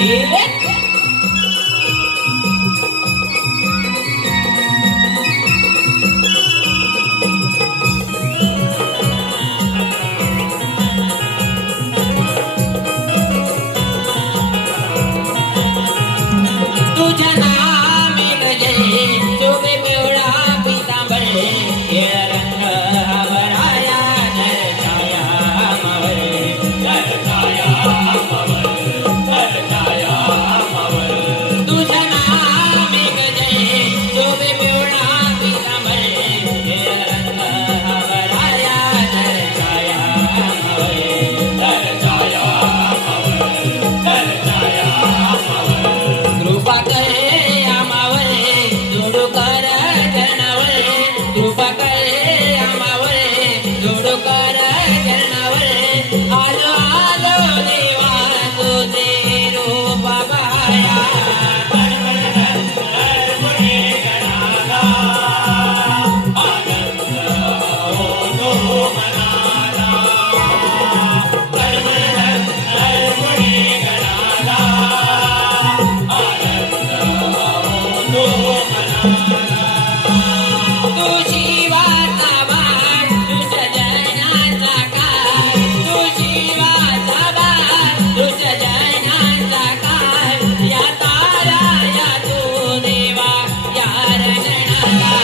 Yeah. तू वातावा तुझ जय नाचाकार तुझी वाताबा तुझ जय नाचाकार या तारा तू देवा या रणा